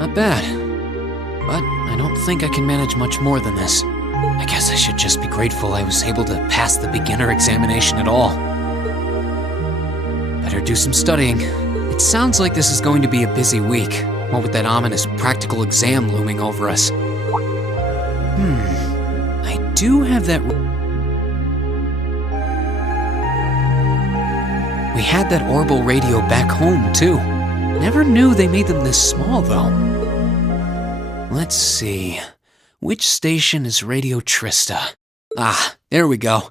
Not bad, but I don't think I can manage much more than this. I guess I should just be grateful I was able to pass the beginner examination at all. Better do some studying. It sounds like this is going to be a busy week, what with that ominous practical exam looming over us. I do have that... We had that orbital radio back home, too. Never knew they made them this small, though. Let's see. Which station is Radio Trista? Ah, there we go.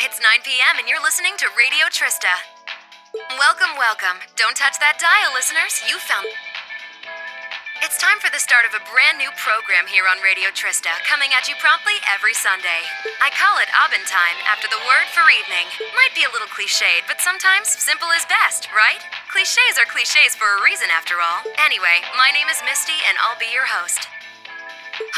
It's 9 p.m. and you're listening to Radio Trista. Welcome, welcome. Don't touch that dial, listeners. You found... It's time for the start of a brand new program here on Radio Trista, coming at you promptly every Sunday. I call it Abend Time after the word for evening. Might be a little cliched, but sometimes simple is best, right? Clichés are clichés for a reason, after all. Anyway, my name is Misty, and I'll be your host.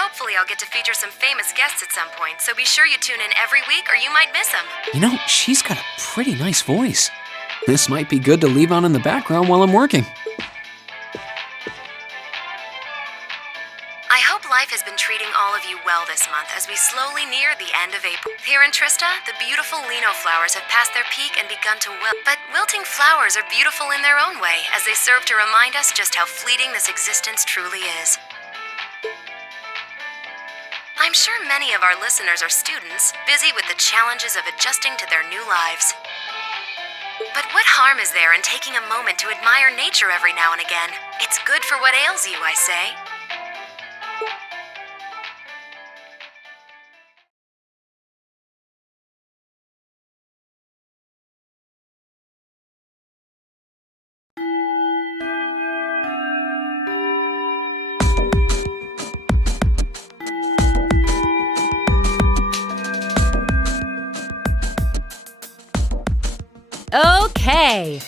Hopefully I'll get to feature some famous guests at some point, so be sure you tune in every week or you might miss them. You know, she's got a pretty nice voice. This might be good to leave on in the background while I'm working. I hope life has been treating all of you well this month as we slowly near the end of April. Here in Trista, the beautiful lino flowers have passed their peak and begun to wilt. But wilting flowers are beautiful in their own way, as they serve to remind us just how fleeting this existence truly is. I'm sure many of our listeners are students, busy with the challenges of adjusting to their new lives. But what harm is there in taking a moment to admire nature every now and again? It's good for what ails you, I say. Okay,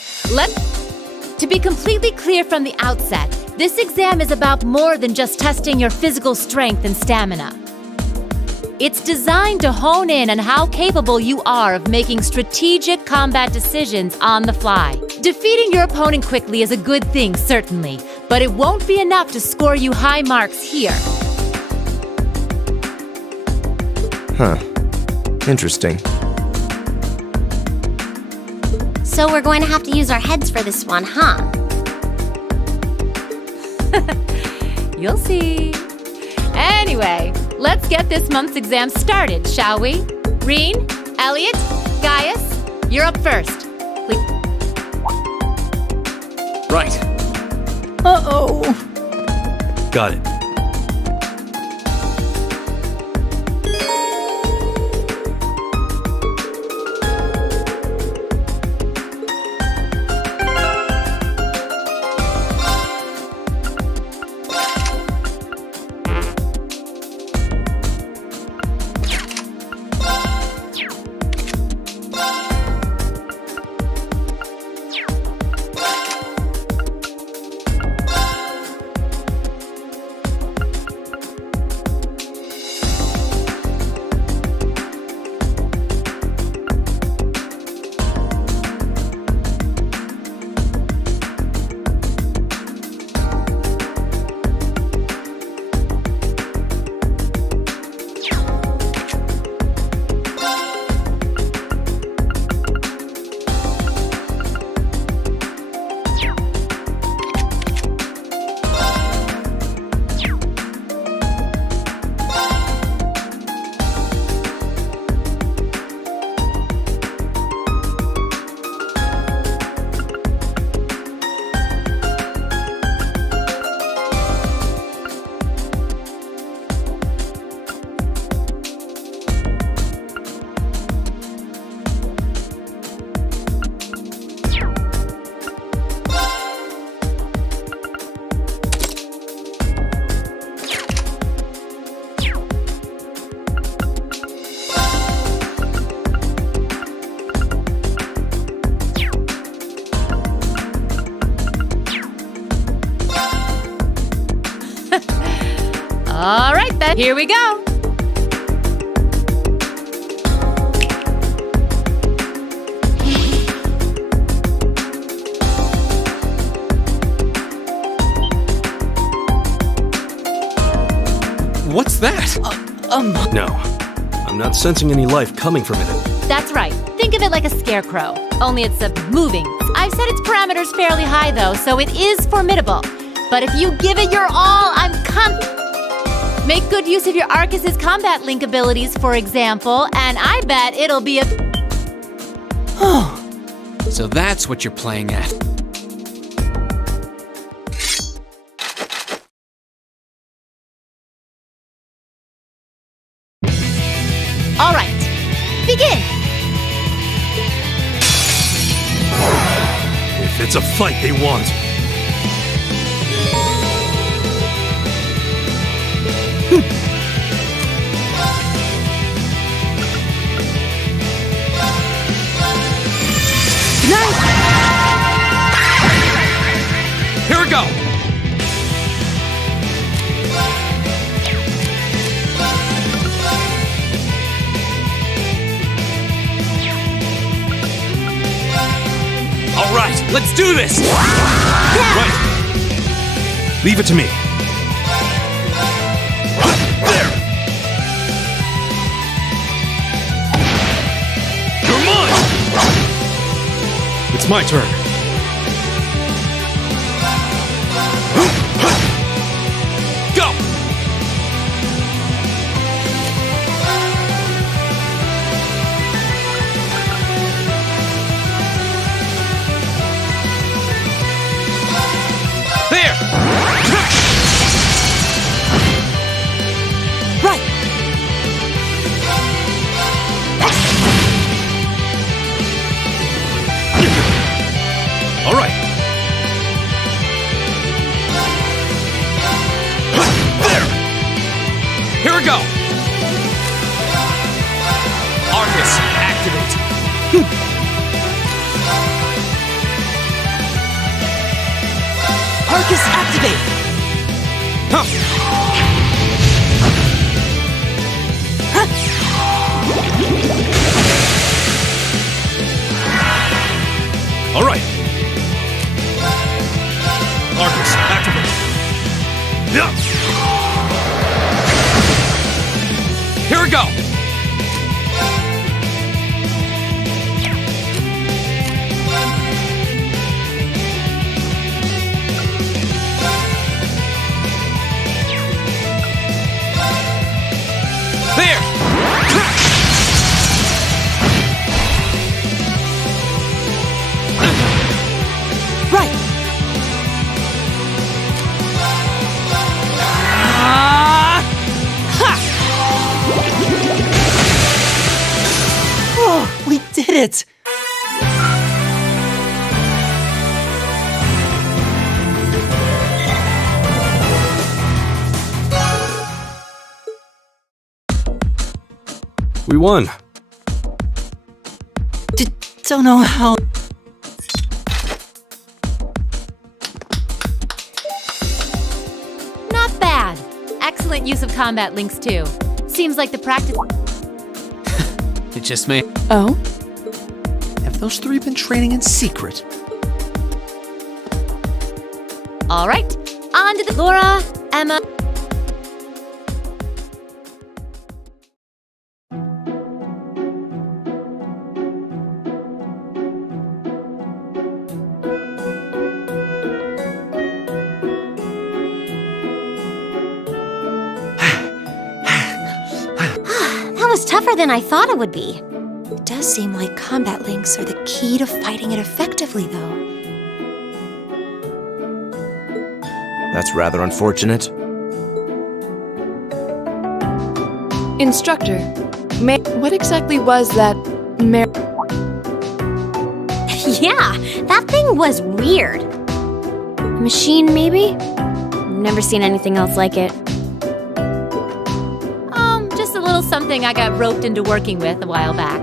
to be completely clear from the outset, this exam is about more than just testing your physical strength and stamina. It's designed to hone in on how capable you are of making strategic combat decisions on the fly. Defeating your opponent quickly is a good thing, certainly, but it won't be enough to score you high marks here. Huh. Interesting. So we're going to have to use our heads for this one, huh? You'll see. Anyway, let's get this month's exam started, shall we? Reen, Elliot, Gaius, you're up first. Right. Uh-oh. Got it. then here we go. What's that? No. I'm not sensing any life coming from it. That's right. Think of it like a scarecrow, only it's moving. I've set its parameters fairly high though, so it is formidable. But if you give it your all, Make good use of your Arcus's combat link abilities, for example, and I bet it'll be a... So that's what you're playing at. All right, begin! If it's a fight they want. Here we go! All right, let's do this! Right. Leave it to me. There. You're mine! It's my turn. Go! There! Right! All right. There! Here we go! Arcus, activate! Arcus, activate! All right. Arcus, activate. Yeah. Here we go! There! Right! Oh, we did it! We won. Don't know how... Not bad. Excellent use of combat links, too. Seems like the practice... It just may. Oh? Have those three been training in secret? All right, on to the... Laura, Emma... That was tougher than I thought it would be. It does seem like combat links are the key to fighting it effectively, though. That's rather unfortunate. Instructor, what exactly was that Yeah, that thing was weird. A machine, maybe? I've never seen anything else like it. Just a little something I got roped into working with a while back.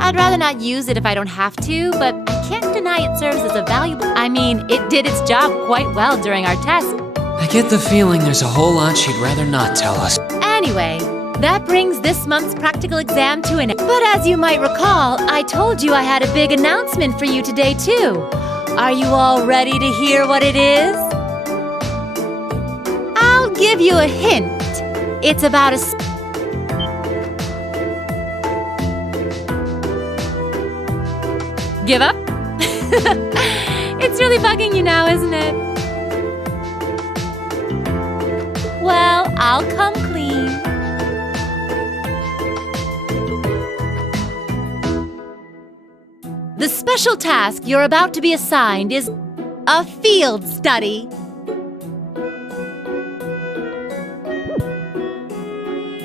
I'd rather not use it if I don't have to, but I can't deny it serves as a valuable... I mean, it did its job quite well during our test. I get the feeling there's a whole lot she'd rather not tell us. Anyway, that brings this month's practical exam to an end. But as you might recall, I told you I had a big announcement for you today, too. Are you all ready to hear what it is? I'll give you a hint. It's about a... Give up? It's really bugging you now, isn't it? Well, I'll come clean. The special task you're about to be assigned is a field study.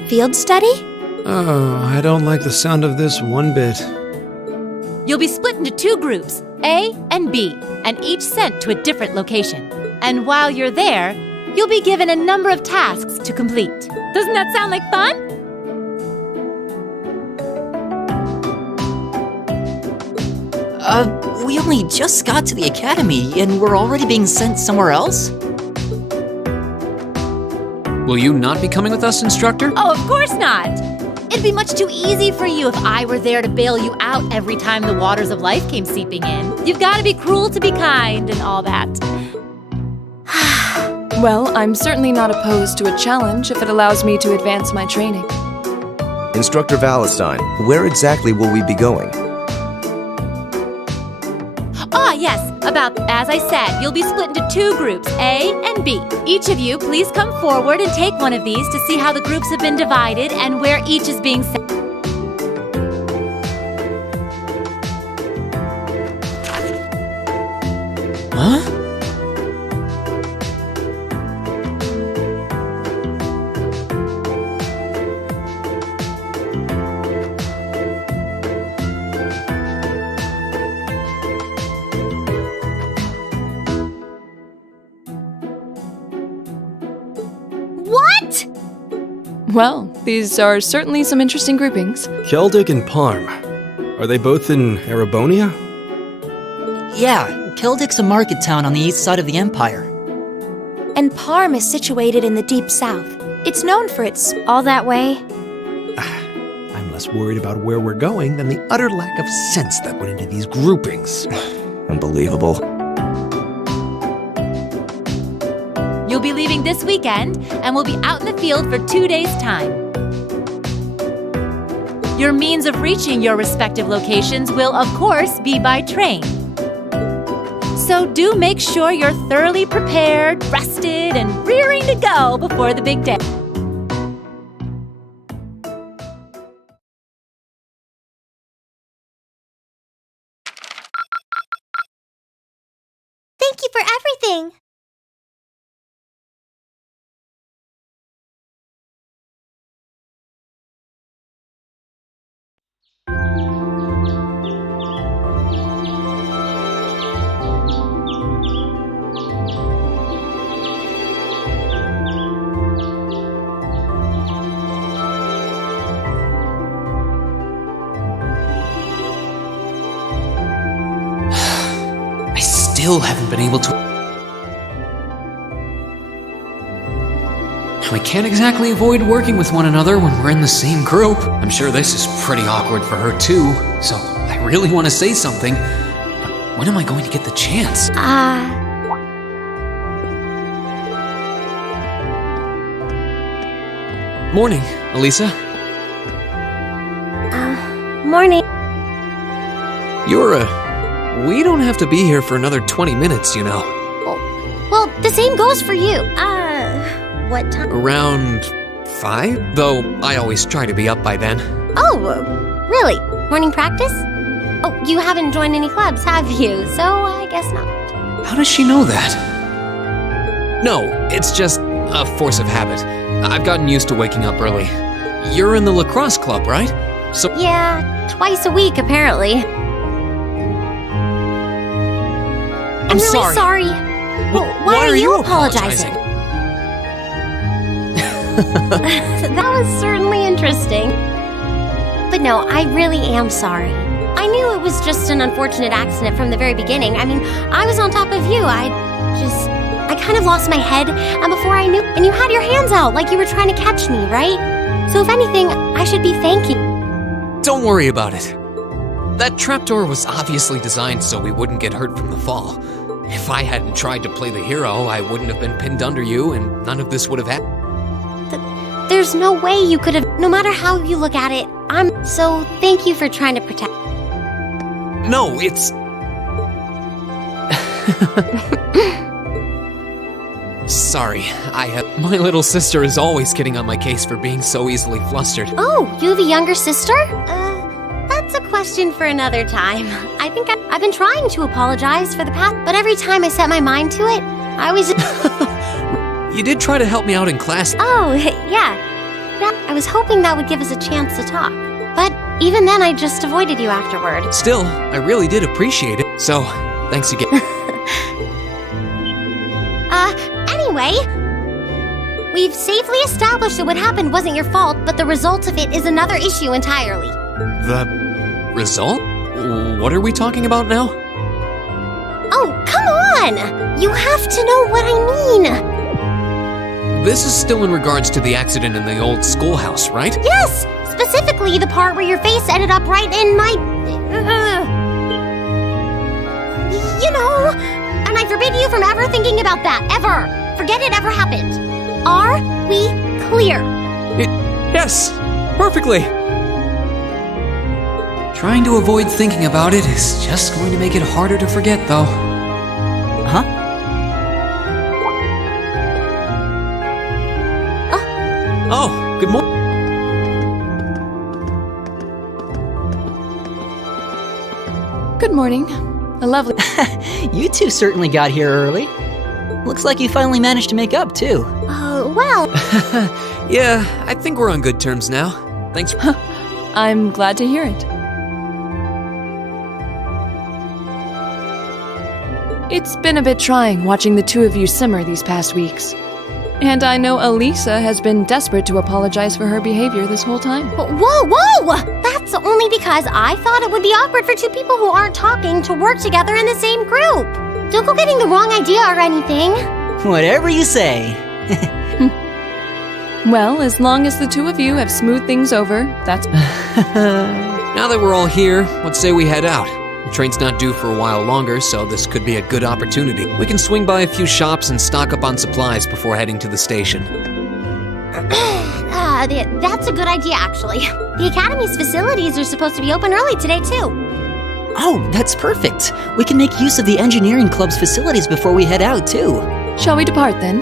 Field study? Oh, I don't like the sound of this one bit. You'll be split into 2 groups, A and B, and each sent to a different location. And while you're there, you'll be given a number of tasks to complete. Doesn't that sound like fun? We only just got to the academy and we're already being sent somewhere else? Will you not be coming with us, instructor? Oh, of course not! It'd be much too easy for you if I were there to bail you out every time the waters of life came seeping in. You've got to be cruel to be kind and all that. Well, I'm certainly not opposed to a challenge if it allows me to advance my training. Instructor Valentine, where exactly will we be going? Ah, yes, as I said, you'll be split into 2 groups, A and B. Each of you, please come forward and take one of these to see how the groups have been divided and where each is being sent. Huh? What? Well, these are certainly some interesting groupings. Celtic and Parm. Are they both in Erebonia? Yeah, Keldik's a market town on the east side of the Empire. And Parm is situated in the deep south. It's known for its all that way. I'm less worried about where we're going than the utter lack of sense that went into these groupings. Unbelievable. You'll be leaving this weekend, and we'll be out in the field for 2 days' time. Your means of reaching your respective locations will, of course, be by train. So do make sure you're thoroughly prepared, rested, and rearing to go before the big day. Thank you for everything. I still haven't been able to... We can't exactly avoid working with one another when we're in the same group. I'm sure this is pretty awkward for her too, so I really want to say something. But when am I going to get the chance? Morning, Elisa. Morning. We don't have to be here for another 20 minutes, you know. Well, the same goes for you. What time? Around 5? Though I always try to be up by then. Oh, really? Morning practice? Oh, you haven't joined any clubs, have you? So I guess not. How does she know that? No, it's just a force of habit. I've gotten used to waking up early. You're in the lacrosse club, right? So Yeah, twice a week, apparently. I'm really sorry. Well, why are you apologizing? That was certainly interesting. But no, I really am sorry. I knew it was just an unfortunate accident from the very beginning. I mean, I was on top of you. I kind of lost my head, and before I knew, and you had your hands out like you were trying to catch me, right? So if anything, I should be thanking. Don't worry about it. That trapdoor was obviously designed so we wouldn't get hurt from the fall. If I hadn't tried to play the hero, I wouldn't have been pinned under you, and none of this would have happened. There's no way you could have, no matter how you look at it. So thank you for trying to protect. No, it's... Sorry, my little sister is always getting on my case for being so easily flustered. Oh, you have a younger sister? That's a question for another time. I think I've been trying to apologize for the past, but every time I set my mind to it, I always... You did try to help me out in class. Oh, yeah. I was hoping that would give us a chance to talk. But even then, I just avoided you afterward. Still, I really did appreciate it. So, thanks again. Anyway, we've safely established that what happened wasn't your fault, but the result of it is another issue entirely. The result? What are we talking about now? Oh, come on! You have to know what I mean. This is still in regards to the accident in the old schoolhouse, right? Yes! Specifically the part where your face ended up right in my... You know, and I forbid you from ever thinking about that, ever. Forget it ever happened. Are we clear? Yes, perfectly. Trying to avoid thinking about it is just going to make it harder to forget, though. Huh? Oh, good morning. Good morning. A lovely... You two certainly got here early. Looks like you finally managed to make up, too. Oh, well... Yeah, I think we're on good terms now. Thanks for... I'm glad to hear it. It's been a bit trying watching the two of you simmer these past weeks. And I know Elisa has been desperate to apologize for her behavior this whole time. Whoa! That's only because I thought it would be awkward for two people who aren't talking to work together in the same group. Don't go getting the wrong idea or anything. Whatever you say. Well, as long as the two of you have smoothed things over, that's... Now that we're all here, let's say we head out. The train's not due for a while longer, so this could be a good opportunity. We can swing by a few shops and stock up on supplies before heading to the station. That's a good idea, actually. The Academy's facilities are supposed to be open early today, too. Oh, that's perfect. We can make use of the engineering club's facilities before we head out, too. Shall we depart, then?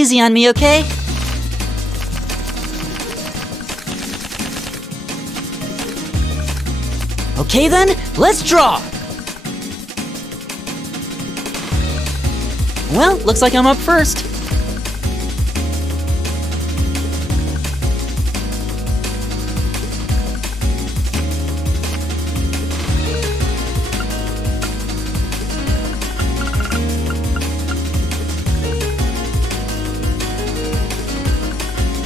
easy on me, okay? Okay then, let's draw! Well, looks like I'm up first.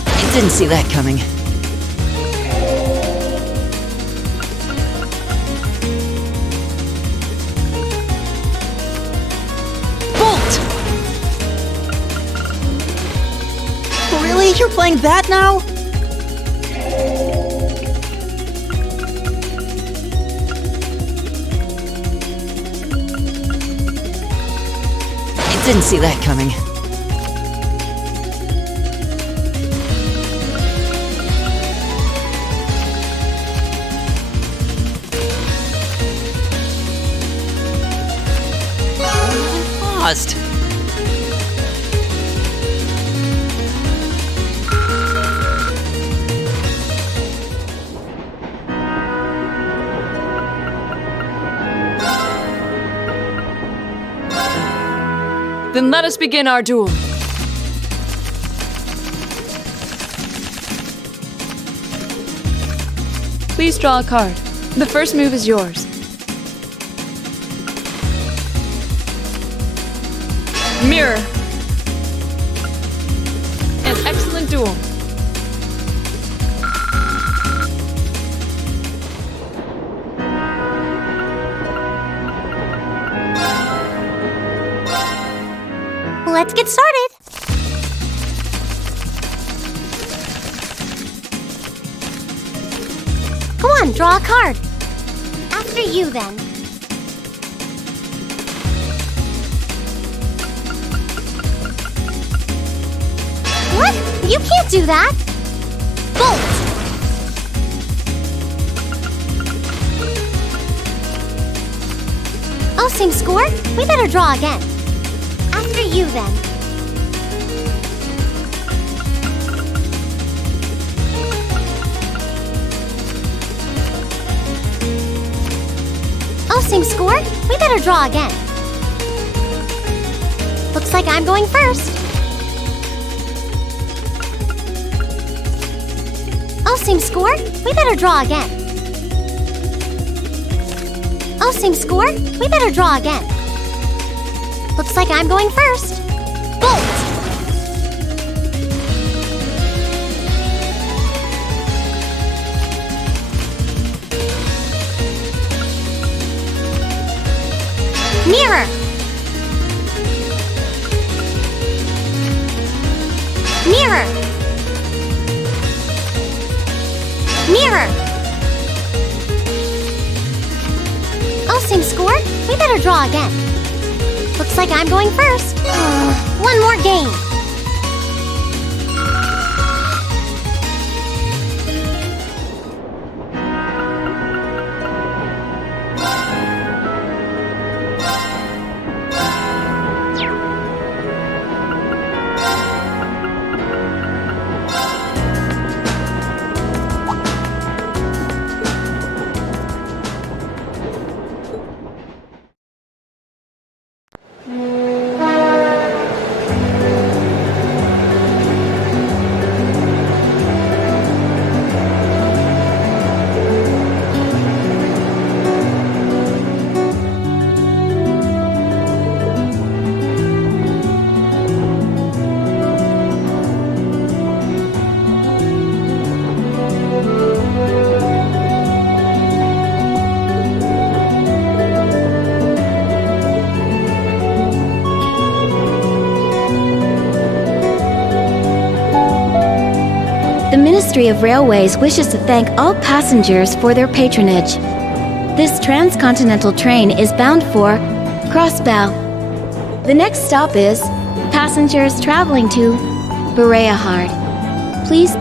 I didn't see that coming. Really? You're playing that now? I didn't see that coming. I lost. Then let us begin our duel. Please draw a card. The first move is yours. Mirror. An excellent duel. Let's get started. Come on, draw a card. After you, then. What? You can't do that. Bolt. Oh, same score? We better draw again. After you, then. Oh, same score? We better draw again. Looks like I'm going first. Oh, same score? We better draw again. Oh, same score? We better draw again. Looks like I'm going first. Bolt! Mirror! Mirror! Mirror! Oh, same score? We better draw again. Looks like I'm going first. One more game. The Ministry of Railways wishes to thank all passengers for their patronage. This transcontinental train is bound for Crossbow. The next stop is passengers traveling to Bereahard. Please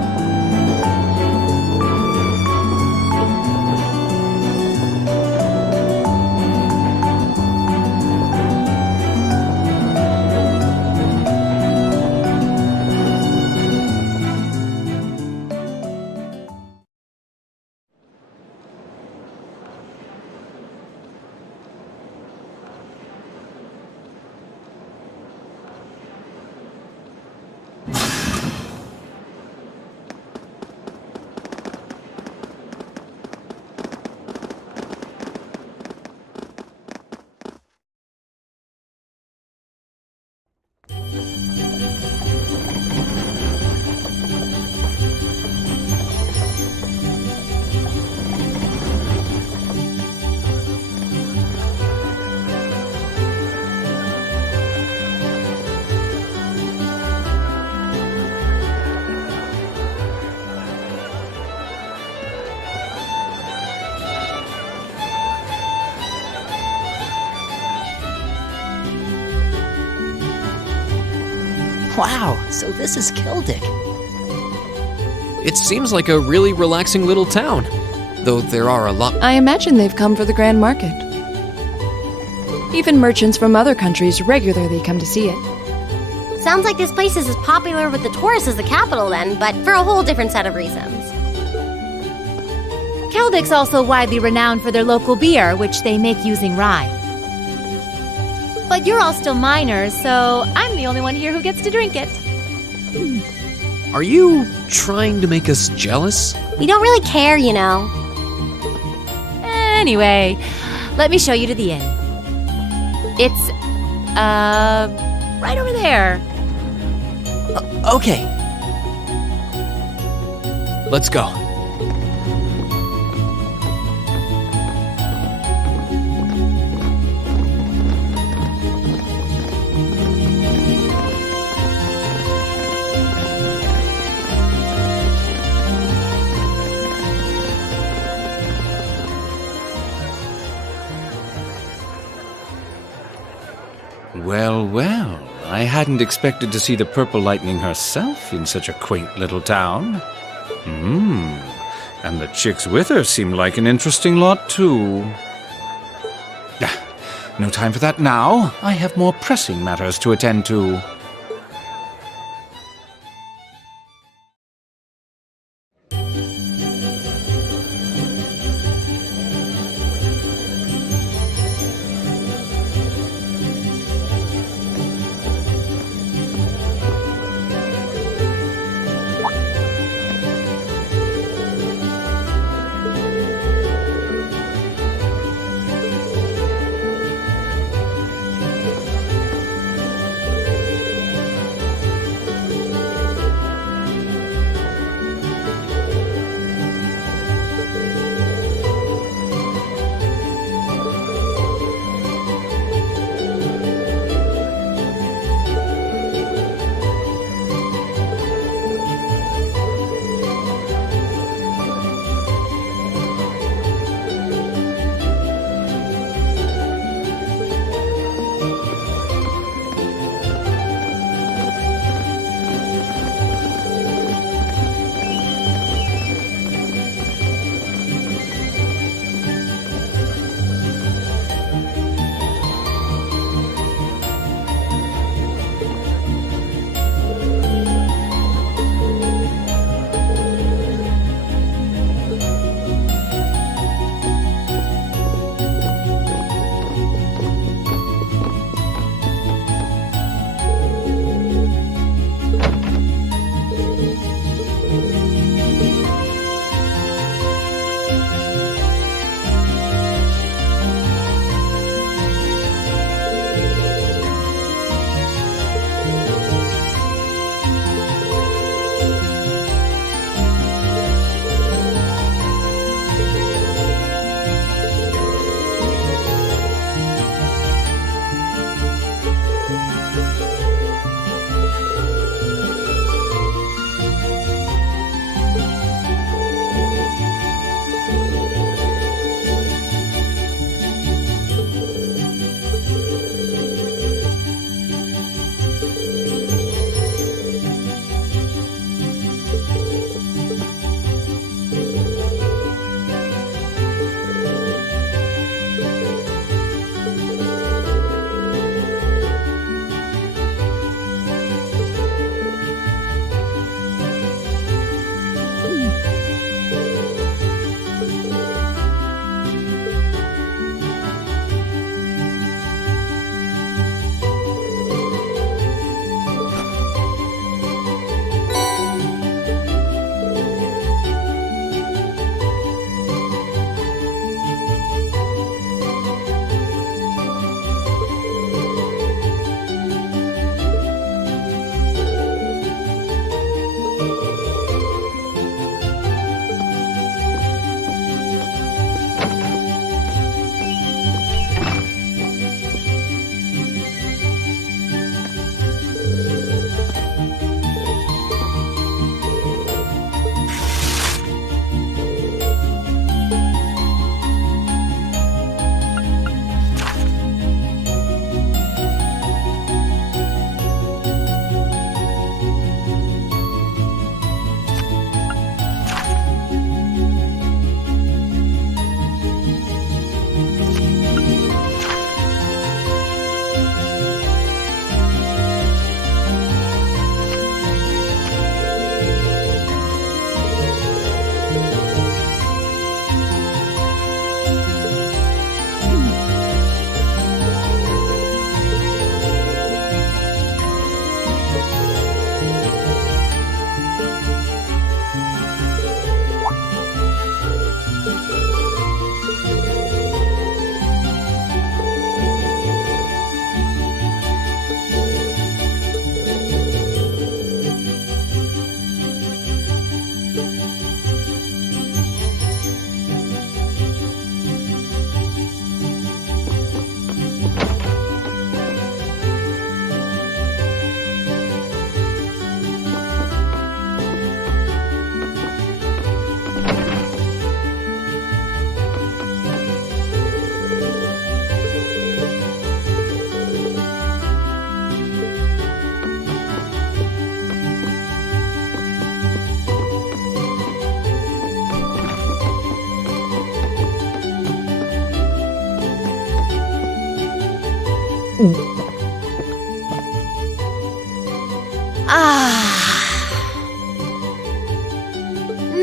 Wow, so this is Kildick. It seems like a really relaxing little town, though there are a lot. I imagine they've come for the Grand Market. Even merchants from other countries regularly come to see it. Sounds like this place is as popular with the tourists as the capital then, but for a whole different set of reasons. Keldick's also widely renowned for their local beer, which they make using rye. But you're all still minors, so I'm the only one here who gets to drink it. Are you trying to make us jealous? We don't really care, you know. Anyway, let me show you to the inn. It's, right over there. Okay. Let's go. Well, well, I hadn't expected to see the Purple Lightning herself in such a quaint little town. And the chicks with her seem like an interesting lot, too. No time for that now. I have more pressing matters to attend to.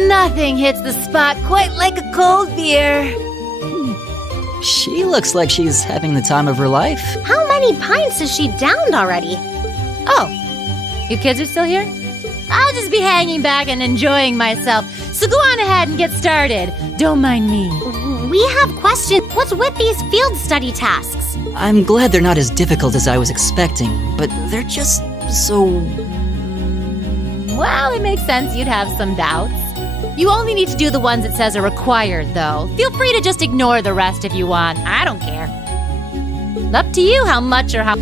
Nothing hits the spot quite like a cold beer. She looks like she's having the time of her life. How many pints has she downed already? Oh, you kids are still here? I'll just be hanging back and enjoying myself. So go on ahead and get started. Don't mind me. We have questions. What's with these field study tasks? I'm glad they're not as difficult as I was expecting, but they're just so... Well, it makes sense you'd have some doubts. You only need to do the ones it says are required, though. Feel free to just ignore the rest if you want. I don't care. Up to you how much or how...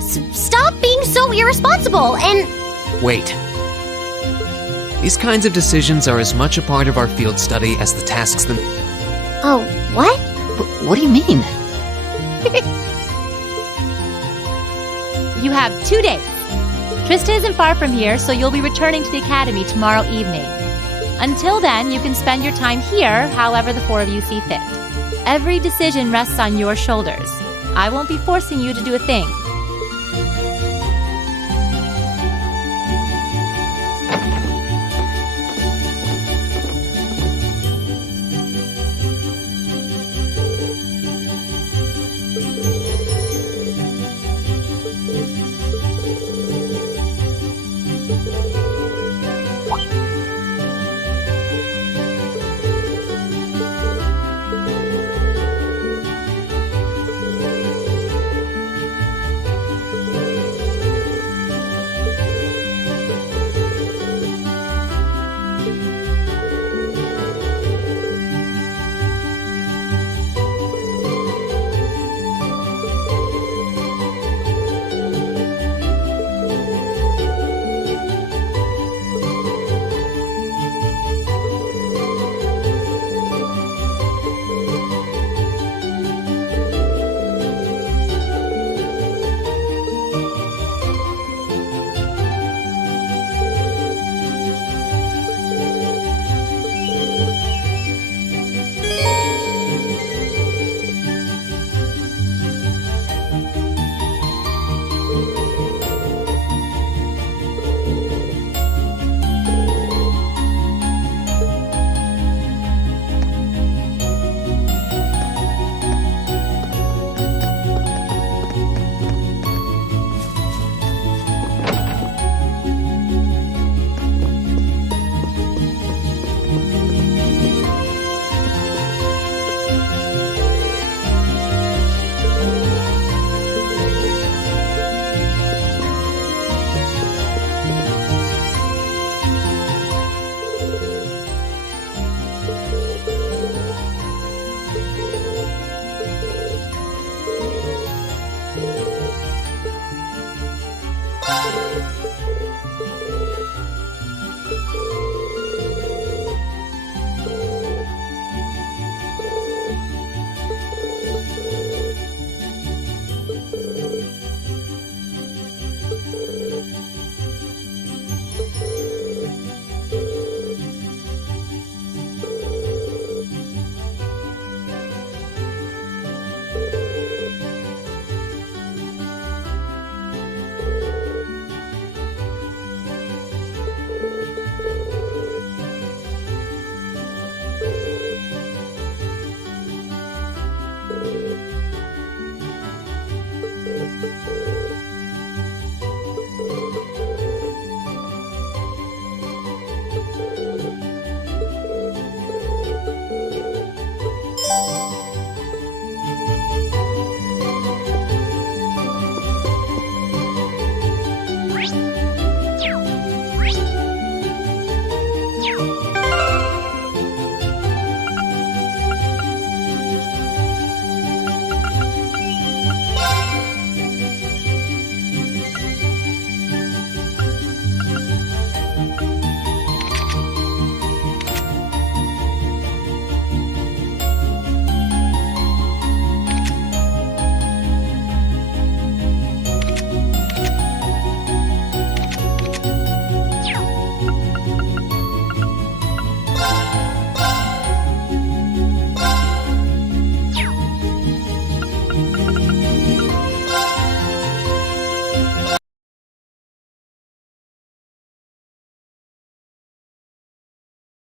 Stop being so irresponsible and... Wait. These kinds of decisions are as much a part of our field study as the tasks them. Oh, what? What do you mean? You have 2 days. Trista isn't far from here, so you'll be returning to the academy tomorrow evening. Until then, you can spend your time here however the four of you see fit. Every decision rests on your shoulders. I won't be forcing you to do a thing.